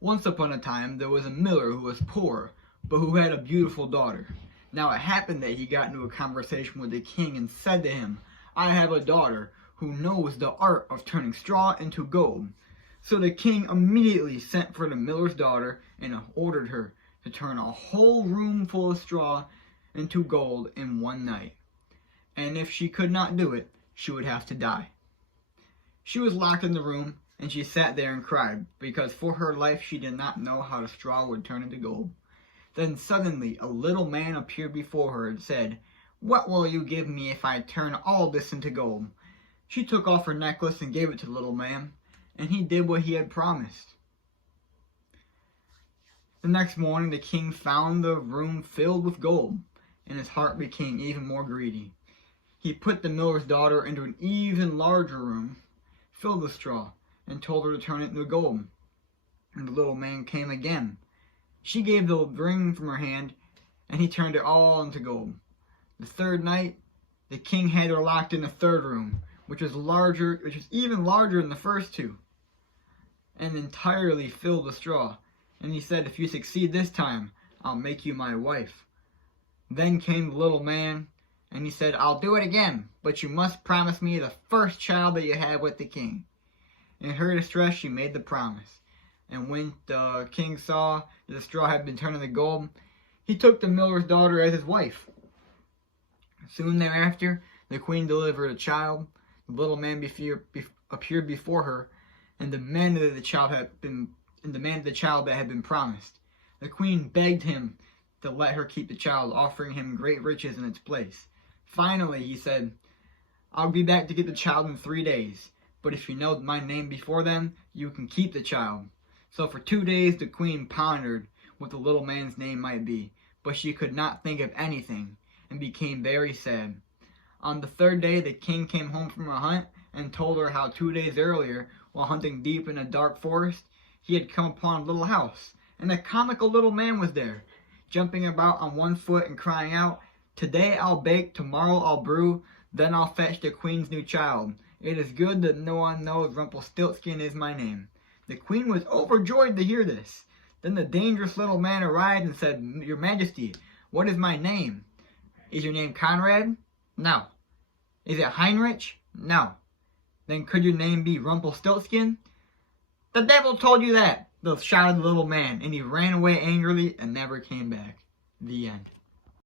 Once upon a time there was a miller who was poor, but who had a beautiful daughter. Now it happened that he got into a conversation with the king and said to him, "I have a daughter who knows the art of turning straw into gold." So the king immediately sent for the miller's daughter and ordered her to turn a whole room full of straw into gold in one night. And if she could not do it, she would have to die. She was locked in the room, and she sat there and cried, because for her life she did not know how the straw would turn into gold. Then suddenly a little man appeared before her and said, "What will you give me if I turn all this into gold?" She took off her necklace and gave it to the little man, and he did what he had promised. The next morning the king found the room filled with gold, and his heart became even more greedy. He put the miller's daughter into an even larger room, filled with straw, and told her to turn it into gold. And the little man came again. She gave the ring from her hand, and he turned it all into gold. The third night, the king had her locked in a third room, which was even larger than the first two, and entirely filled with straw. And he said, "If you succeed this time, I'll make you my wife." Then came the little man, and he said, "I'll do it again, but you must promise me the first child that you have with the king." In her distress, she made the promise. And when the king saw that the straw had been turned into gold, he took the miller's daughter as his wife. Soon thereafter, the queen delivered a child. The little man appeared before her, and demanded the child that had been promised. The queen begged him to let her keep the child, offering him great riches in its place. Finally, he said, "I'll be back to get the child in 3 days, but if you know my name before then, you can keep the child." So for 2 days the queen pondered what the little man's name might be, but she could not think of anything, and became very sad. On the third day the king came home from a hunt, and told her how 2 days earlier, while hunting deep in a dark forest, he had come upon a little house, and a comical little man was there, jumping about on one foot and crying out, "Today I'll bake, tomorrow I'll brew, then I'll fetch the queen's new child. It is good that no one knows Rumpelstiltskin is my name." The queen was overjoyed to hear this. Then the dangerous little man arrived and said, "Your Majesty, what is my name?" "Is your name Conrad?" "No." "Is it Heinrich?" "No." "Then could your name be Rumpelstiltskin?" "The devil told you that!" shouted the little man, and he ran away angrily and never came back. The end.